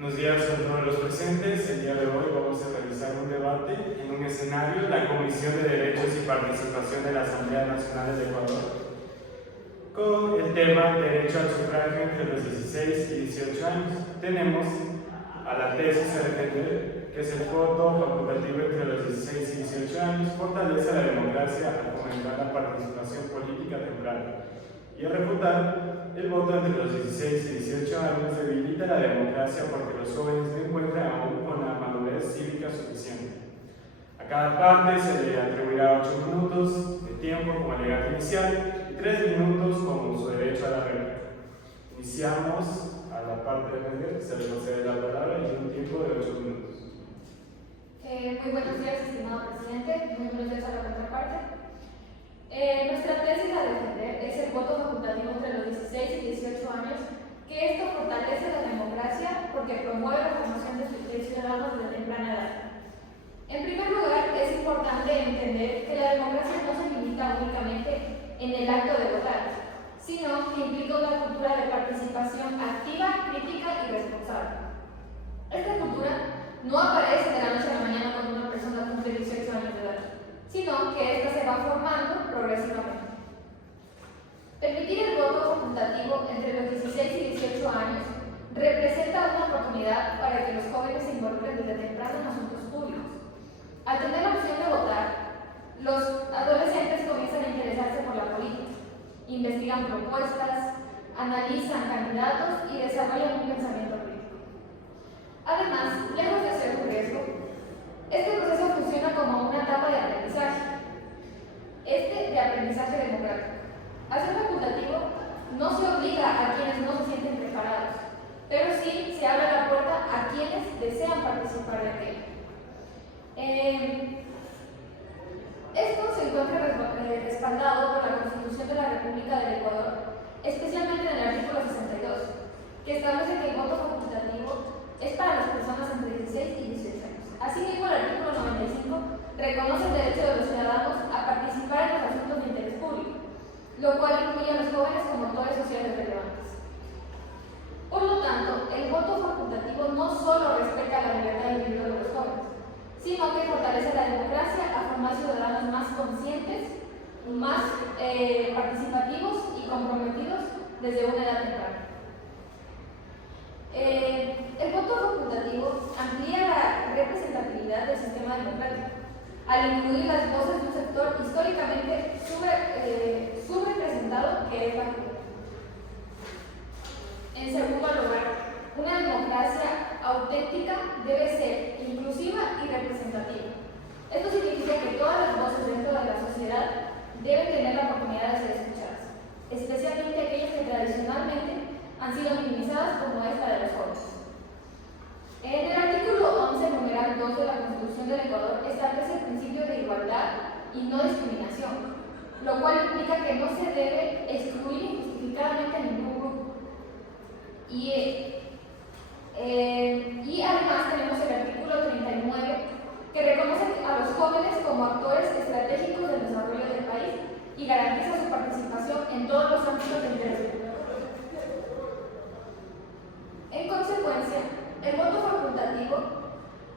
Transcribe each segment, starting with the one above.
Buenos días a todos los presentes. El día de hoy vamos a realizar un debate en un escenario, la Comisión de Derechos y Participación de la Asamblea Nacional del Ecuador, con el tema Derecho al sufragio entre los 16 y 18 años. Tenemos a la tesis a defender, que es el voto facultativo entre los 16 y 18 años, fortalece la democracia al fomentar la participación política temprana. Y a refutar, el voto entre los 16 y 18 años debilita la democracia porque los jóvenes no encuentran aún con la madurez cívica suficiente. A cada parte se le atribuirá 8 minutos de tiempo como alegato inicial y 3 minutos como su derecho a la réplica. Iniciamos a la parte de defender, se le concede la palabra y un tiempo de 8 minutos. Muy buenos días, estimado presidente. Muy buenos días a la contraparte. Nuestra tesis a defender es el voto facultativo entre los 16 y 18 años, que esto fortalece la democracia porque promueve la formación de ciudadanos desde temprana edad. En primer lugar, es importante entender que la democracia no se limita únicamente en el acto de votar, sino que implica una cultura de participación activa, crítica y responsable. Esta cultura no aparece de la noche a la mañana cuando una persona cumple 18 años de edad, sino que ésta se va formando progresivamente. Permitir el voto facultativo entre los 16 y 18 años representa una oportunidad para que los jóvenes se involucren desde temprano en asuntos públicos. Al tener la opción de votar, los adolescentes comienzan a interesarse por la política, investigan propuestas, analizan candidatos y desarrollan un pensamiento crítico. Además, lejos de ser un riesgo, este proceso funciona como una etapa de aprendizaje, de aprendizaje democrático. Al ser facultativo, no se obliga a quienes no se sienten preparados, pero sí se abre la puerta a quienes desean participar de aquello. Esto se encuentra respaldado por la Constitución de la República del Ecuador, especialmente en el artículo 62, que establece que el voto facultativo es para las personas entre 16 y 18 años. Asimismo, el artículo 95 reconoce el derecho de los ciudadanos a participar en los asuntos de interés público, lo cual incluye a los jóvenes como actores sociales relevantes. Por lo tanto, el voto facultativo no solo respeta la libertad individual de los jóvenes, sino que fortalece la democracia a formar ciudadanos más conscientes, más participativos y comprometidos desde una edad temprana. El voto facultativo amplía la representatividad del sistema democrático, al incluir las voces de un sector históricamente subrepresentado que es la juventud. En segundo lugar, una democracia auténtica debe ser inclusiva y representativa. Esto significa que todas las voces dentro de la sociedad deben tener la oportunidad de ser escuchadas, especialmente aquellas que tradicionalmente han sido minimizadas, como es la de los jóvenes. En el artículo 11, numeral 2 de la Constitución del Ecuador, establece el principio de igualdad y no discriminación, lo cual implica que no se debe excluir injustificadamente a ningún grupo. Y además tenemos el artículo 39, que reconoce a los jóvenes como actores estratégicos del desarrollo del país y garantiza su participación en todos los ámbitos de interés público. En consecuencia, el voto facultativo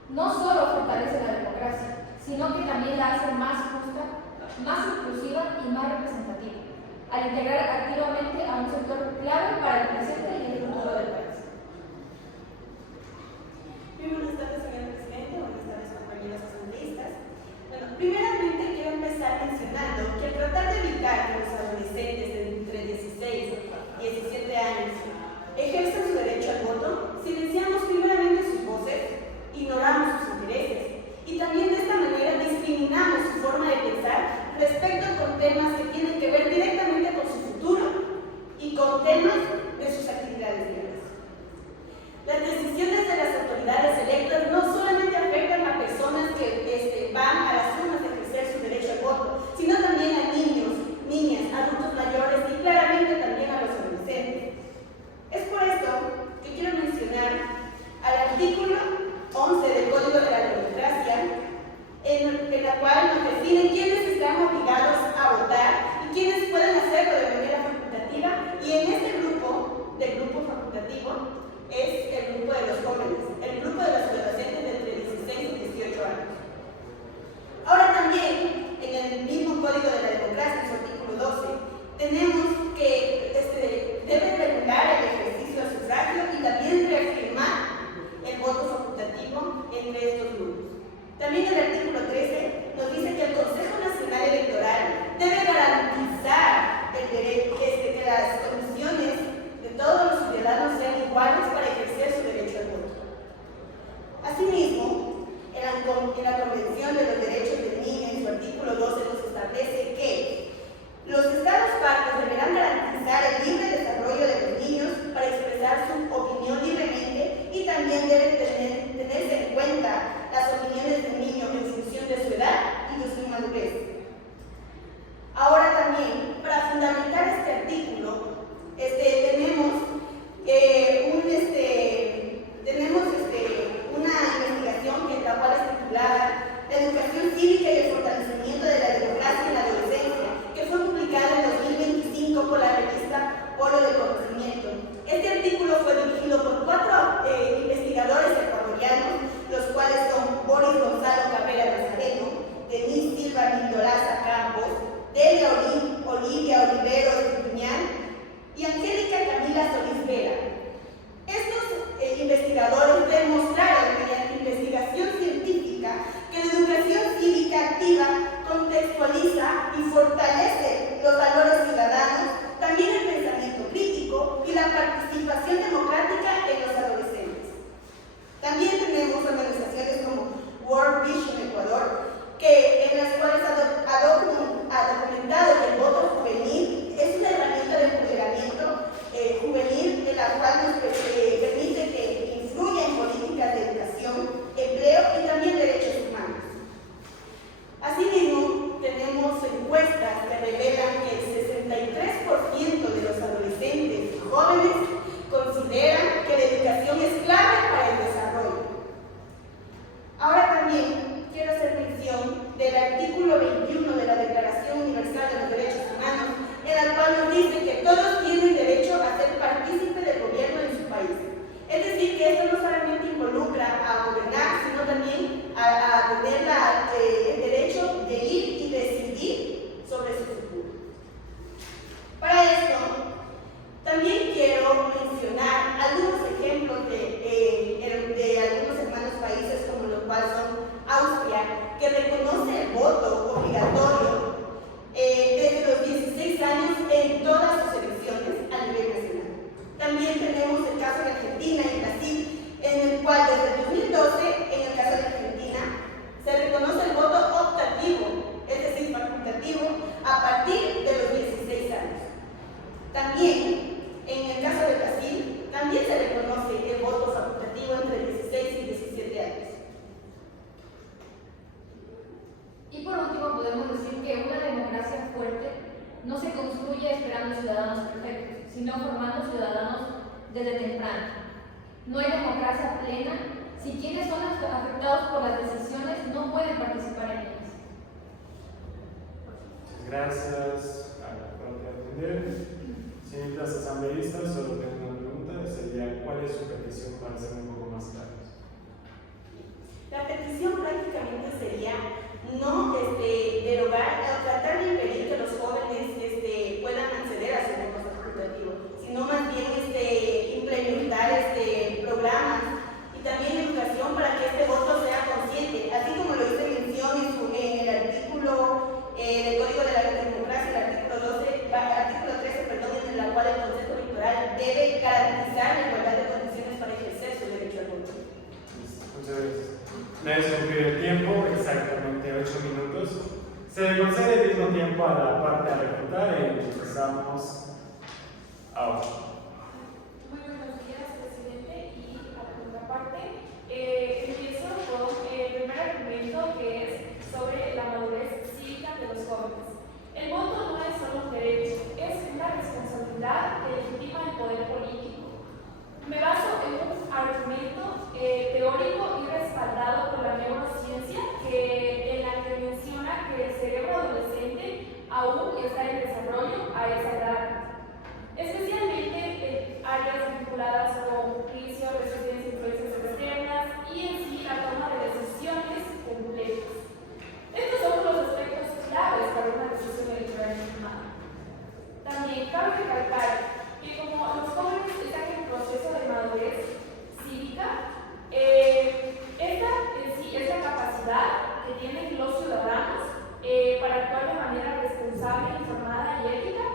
no solo fortalece la democracia, sino que también la hace más justa, más inclusiva y más representativa, al integrar activamente a un sector clave para el presente y el futuro del país. Muy buenas tardes, señor presidente. Buenas tardes, compañeros asambleístas. Bueno, primeramente quiero empezar mencionando que al tratar de evitar que los adolescentes de entre 16 y 17 años ejerzan su derecho al voto, silenciamos primeramente sus voces, ignoramos sus intereses y también de esta manera discriminamos su forma de pensar respecto con temas que tienen que ver directamente con su futuro y con temas de sus actividades temprano. No hay democracia plena si quienes son afectados por las decisiones no pueden participar en ellas. Muchas gracias por atender. Señoritas asambleístas, solo tengo una pregunta, sería ¿cuál es su petición para ser un poco más claros? La petición prácticamente sería no derogar o tratar de impedir que los jóvenes puedan acceder a su voto facultativo, sino más bien implementar programas y también educación para que este voto sea consciente, así como lo hice mención en el artículo del Código de la Democracia, el artículo 13, en la cual el Consejo Electoral debe garantizar la igualdad de condiciones para ejercer su derecho al voto. Muchas gracias. Debes cumplir el tiempo, exactamente 8 minutos. Se le concede el mismo tiempo a la parte a refutar y empezamos ahora. Muy buenos días, presidente, y a la contraparte. Empiezo con el primer argumento, que es sobre la madurez cívica de los jóvenes. El voto no es solo un derecho, es una responsabilidad que legitima el poder político. Me baso en un argumento teórico y respaldado por la neurociencia en la que menciona que el cerebro adolescente aún está en desarrollo a esa edad, especialmente en áreas vinculadas con juicio, resistencia a influencias externas y en sí la toma de decisiones complejas. Estos son los aspectos claves para una decisión electoral informada. También cabe recalcar que como los jóvenes están en proceso de madurez cívica, esta en sí es la capacidad que tienen los ciudadanos para actuar de manera responsable, informada y ética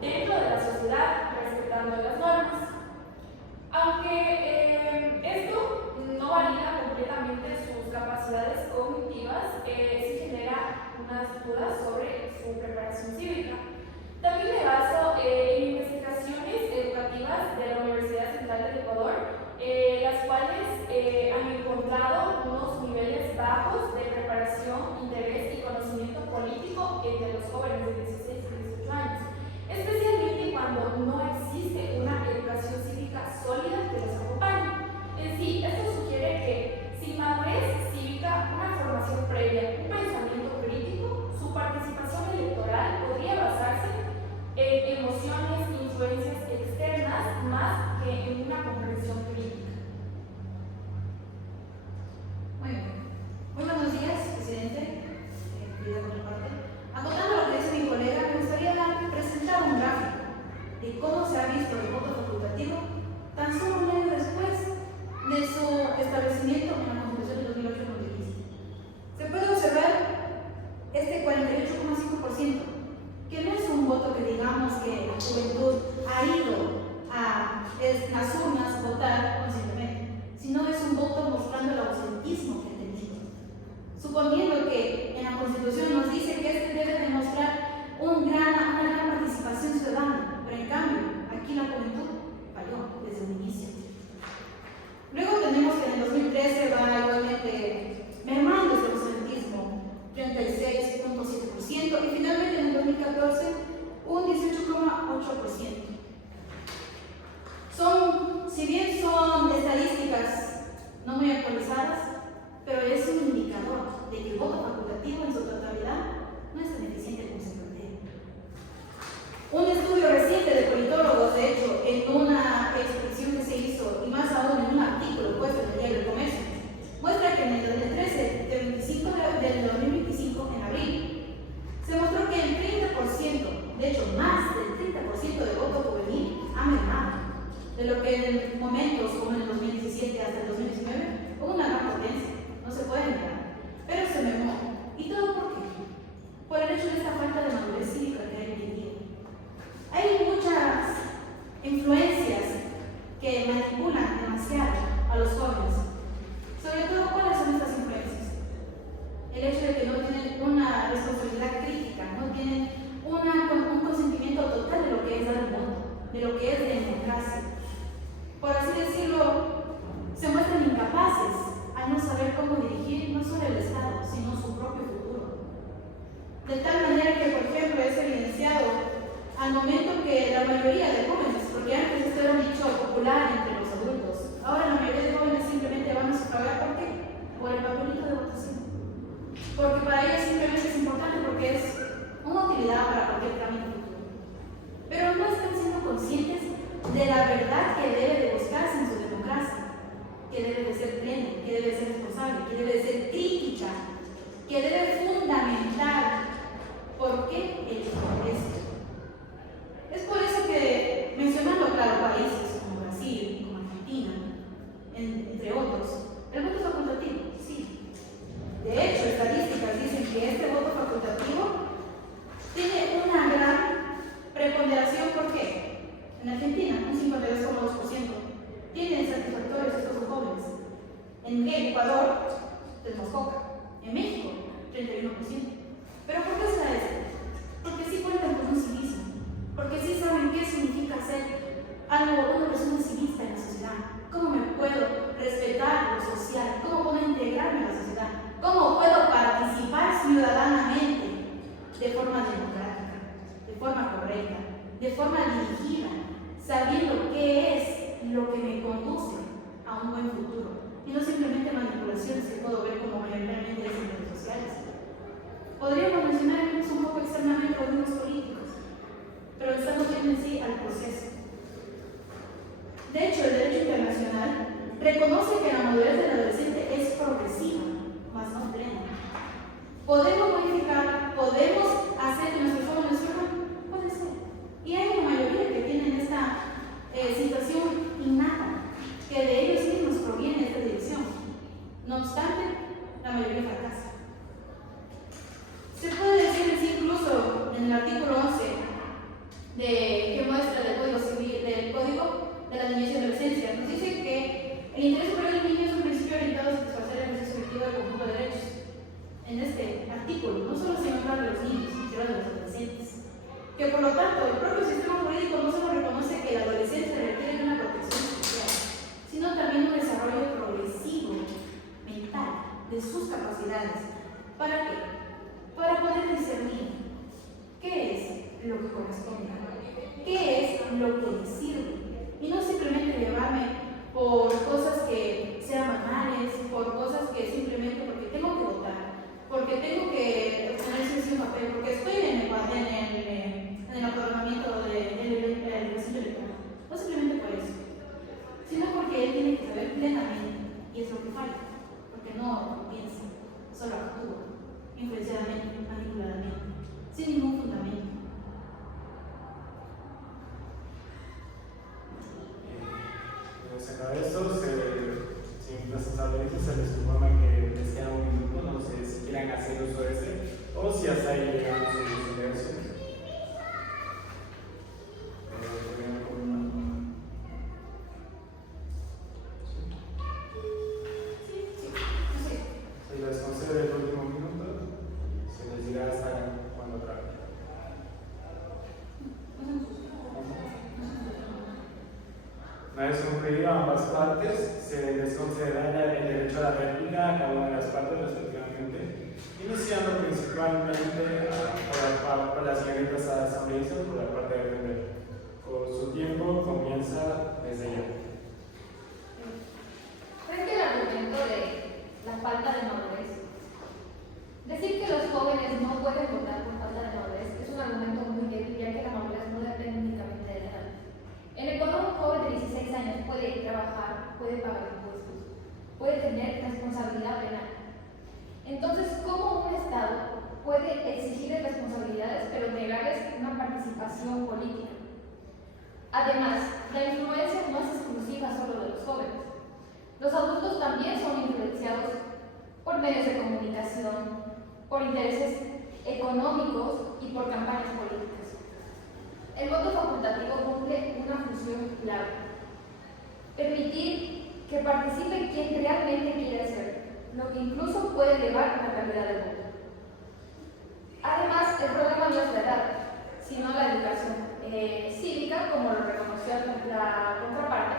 dentro de la sociedad, respetando las normas. Aunque esto no valida completamente sus capacidades cognitivas, sí genera unas dudas sobre su preparación cívica. También me baso en investigaciones educativas de la Universidad Central del Ecuador, las cuales han encontrado unos niveles bajos de preparación, interés y conocimiento político entre los jóvenes de 16 y 18 años, especialmente cuando no existe una educación cívica sólida que los acompañe. En sí, esto sugiere que sin madurez cívica, una formación previa, un pensamiento crítico, su participación electoral podría basarse en emociones e influencias externas más que en una comprensión crítica. Muy bien. Muy buenos días, presidente. Querida contraparte. Acotando lo que dice mi colega, me gustaría presentar un gráfico de cómo se ha visto el voto facultativo tan solo un año después de su establecimiento en la Constitución de 2008-2015. Se puede observar este 48,5%, que no es un voto que digamos que la juventud ha ido a las urnas a votar conscientemente, sino es un voto mostrando el ausentismo que ha tenido. Suponiendo que en la Constitución nos dice que este debe demostrar una gran participación ciudadana, pero en cambio, aquí la juventud falló desde el inicio. Luego tenemos que en el 2013 va igualmente mermando este ausentismo, 36,7%, y finalmente en el 2014 un 18,8%. Si bien son estadísticas no muy actualizadas, pero es un indicador de que el voto facultativo en su totalidad no es tan eficiente como se plantea. Un estudio reciente de politólogos, de hecho, en una exposición que se hizo, y más aún en un artículo puesto en el Diario del Comercio, muestra que en el 2013, del 2025, en abril, se mostró que el 30%, de hecho más del 30% del voto juvenil ha mermado, de lo que en momentos como en el 2017 hasta el 2019 hubo una gran potencia, no se puede negar, pero se mermó. ¿Y todo por qué? Por el hecho de esta falta de madurez cívica que hay hoy en día. Hay muchas influencias que manipulan demasiado a los jóvenes. Sobre todo, ¿cuáles son estas influencias? El hecho de que no tienen una responsabilidad crítica, no tienen un consentimiento total de lo que es dar el voto, de lo que es democracia. Por así decirlo, se muestran incapaces al no saber cómo dirigir no solo el Estado, sino su propio futuro. De tal manera que, por ejemplo, es evidenciado al momento que la mayoría de jóvenes, porque antes esto era un dicho popular entre los Ecuador tenemos coca, en México 31%. ¿Pero por qué será esto? Porque sí cuentan con un civismo, porque sí saben qué significa ser una persona civista en la sociedad. ¿Cómo me puedo respetar lo social? ¿Cómo puedo integrarme en la sociedad? ¿Cómo puedo participar ciudadanamente de forma democrática, de forma correcta, de forma dirigida, sabiendo qué es lo que me conduce a un buen futuro? Y no simplemente manipulaciones que puedo ver como mayoritariamente es en redes sociales. Podríamos mencionar incluso un poco externamente los mismos políticos, pero estamos viendo en sí al proceso. De hecho, el derecho internacional reconoce que la madurez del adolescente es progresiva, mas no plena. ¿Podemos modificar? ¿Podemos hacer que nuestros jóvenes surjan? Puede ser. Y hay una mayoría que tienen esta situación innata, que de ellos mismos proviene esta dirección. No obstante, la mayoría fracasa. Se puede decir en sí incluso en el artículo 11 que muestra del Código Civil, del Código de la Niñez y Adolescencia, nos dice que el interés superior del niño es un principio orientado a satisfacer el ejercicio efectivo del conjunto de derechos. En este artículo no solo se habla de los niños, sino de los adolescentes. Que por lo tanto el propio sistema jurídico no solo reconoce que el adolescente requiere de una protección especial, sino también un desarrollo progresivo mental de sus capacidades. ¿Para qué? Para poder discernir qué es lo que corresponde, qué es lo que le sirve, y no simplemente llevarme por cosas que sean banales, por cosas que simplemente porque tengo que votar, porque tengo que obtener un papel, porque estoy en el apadrinamiento del recinto electoral. No simplemente por eso, sino porque él tiene que saber plenamente, y es lo que falla, porque no piensa, solo actúa, influenciadamente, manipuladamente, sin ningún fundamento. A eso, mientras se establece, se les informa que les queda un minuto, no sé si quieran hacer uso de ese o si hasta ahí llegan sus versiones. Se les concede el último minuto, se les dirá hasta cuando trabajen. Una vez concluido ambas partes, se les concederá el derecho a la réplica a cada una de las partes respectivamente, iniciando principalmente por la señorita asambleísta por la parte de defender. Su tiempo comienza desde ya. Frente al argumento de la falta de madurez, decir que los jóvenes no pueden votar por falta de madurez es un argumento muy débil, ya que la madurez no depende únicamente de la edad. En Ecuador, un joven de 16 años puede trabajar, puede pagar impuestos, puede tener responsabilidad penal. Entonces, ¿cómo un Estado puede exigirles responsabilidades pero negarles una participación política? Además, la influencia no es exclusiva solo de los jóvenes. Los adultos también son influenciados por medios de comunicación, por intereses económicos y por campañas políticas. El voto facultativo cumple una función clave: permitir que participe quien realmente quiere ser, lo que incluso puede elevar la calidad del voto. Además, el problema no es la edad, sino la educación cívica, como lo reconoció la contraparte,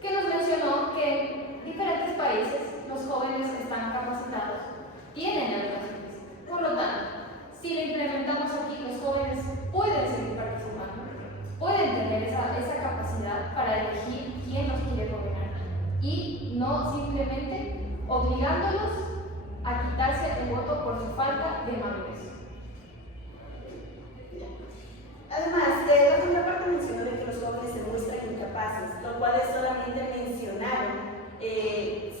que nos mencionó que en diferentes países los jóvenes están capacitados, tienen educación cívica. Por lo tanto, si lo implementamos aquí, los jóvenes pueden seguir participando, pueden tener esa capacidad para elegir quién los quiere gobernar y no simplemente obligándolos a quitarse el voto por su falta de madurez. Además, la contraparte mencionó de que los jóvenes se muestran incapaces, lo cual solamente mencionaron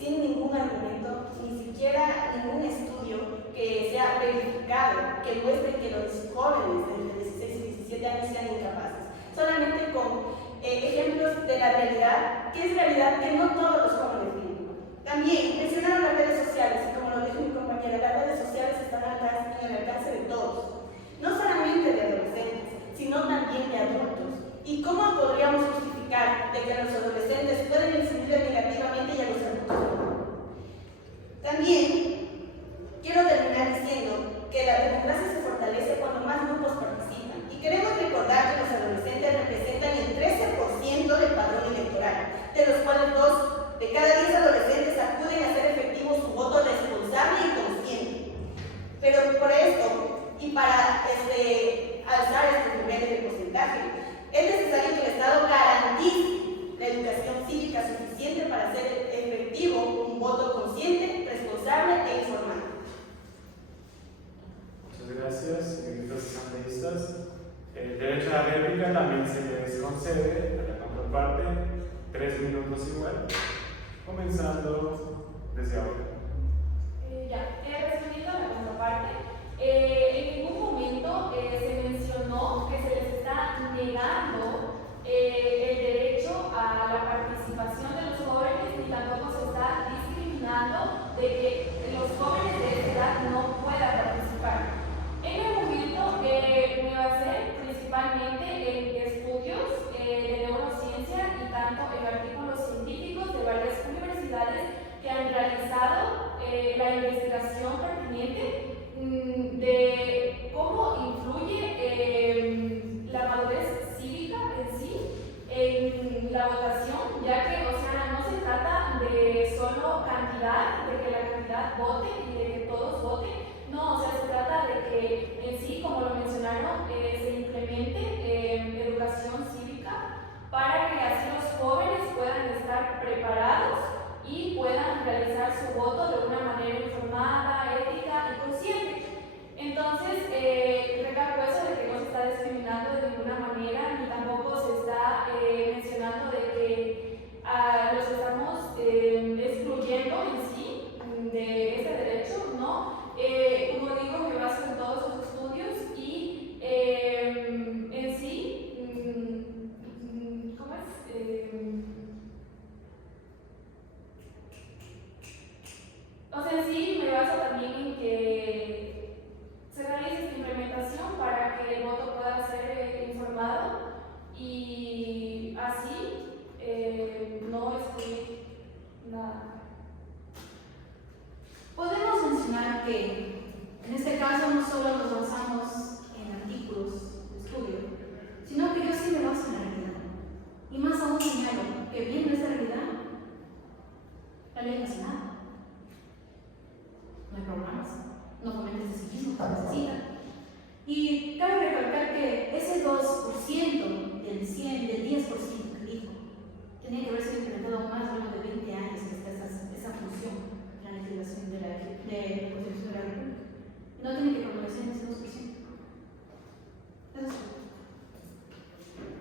sin ningún argumento, ni siquiera ningún estudio que sea verificado, que muestre que los jóvenes de entre 16 y 17 años sean incapaces. Solamente con ejemplos de la realidad, que es realidad que no todos los jóvenes viven. También mencionaron las redes sociales, y como lo dijo mi compañera, las redes sociales están en el alcance de todos, no solamente de adolescentes, sino también de adultos. ¿Y cómo podríamos justificar de que los adolescentes pueden incidir negativamente y a los adultos no? cuales 2 de cada 10 adolescentes acuden a hacer efectivo su voto responsable y consciente. Pero por esto, y para alzar estos niveles de porcentaje, es necesario que el Estado garantice la educación cívica suficiente para hacer efectivo un voto consciente, responsable e informado. Muchas gracias, señoritas asambleístas. El derecho a la réplica también se les concede a la contraparte 3 minutos igual, comenzando desde ahora. Respondiendo a la contraparte, en ningún momento se mencionó que se les está negando el derecho a la participación de los jóvenes, ni tampoco se está discriminando de que los jóvenes de esta edad no puedan participar. En el momento me basé principalmente en estudios de neurociencia y tanto en artículos científicos de varias universidades que han realizado la investigación pertinente de cómo influye la madurez cívica en sí en la votación, ya que, o sea, no se trata de solo cantidad, de que la cantidad vote y de que todos voten, no, o sea, se trata de que en sí, como lo mencionaron, se implemente educación cívica para que así los jóvenes puedan estar preparados y puedan realizar su voto de una manera informada, ética y consciente. Entonces, recalco eso de que no se está discriminando de ninguna manera, ni tampoco se está mencionando de que los estamos excluyendo en sí de este derecho, ¿no? Como digo, me baso en todos los estudios y en sí, ¿cómo es? O sea, en sí me baso también en que se realice esta implementación para que el voto pueda ser informado y así no excluir nada. Podemos mencionar que en este caso no solo nos basamos en artículos de estudio, sino que yo sí me baso en la realidad. Y más aún señalo que viendo esa realidad, la ley no hace nada. No hay programas, no fomenta este civismo que necesita. Y cabe recalcar que ese 2% del 100, del 10% que dijo, tenía que haber sido implementado más luego de 20 años que está esa función, la legislación de la Constitución de la República. Y no tiene que permanecer en ese 2%. Eso es todo.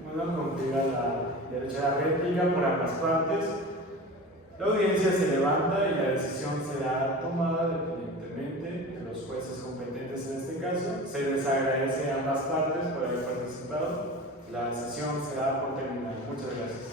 Bueno, concluida la derecha a la réplica por ambas partes. La audiencia se levanta y la decisión será tomada independientemente de los jueces competentes en este caso. Se les agradece a ambas partes por haber participado. La sesión será por terminada. Muchas gracias.